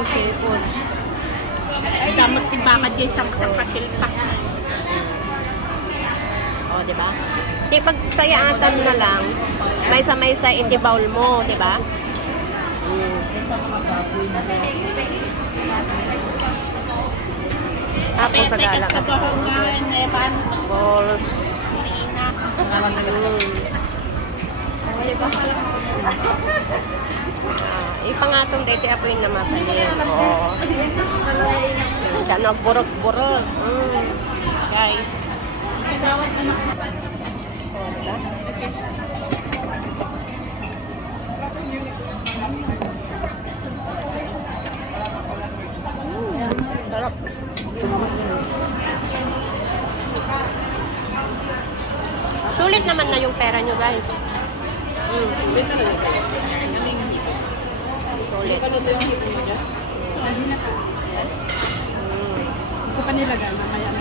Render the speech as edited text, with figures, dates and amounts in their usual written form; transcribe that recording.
yung seafoods. Ay, damot timbakad dyan sang patilpak. O, di ba? Di pag sayaatan na lang, may sa hindi bowl mo, di ba? Tapos sa gala ka balls. Ipangatong dito ako yung namapanin. Oo. Ganog, burog-burog. Guys. Sarap. Sulit naman na yung pera nyo, guys. Sulit talaga kayo. Sulit. Ano to yung hipon mo dyan? Hindi pa nilagan. Mamaya na.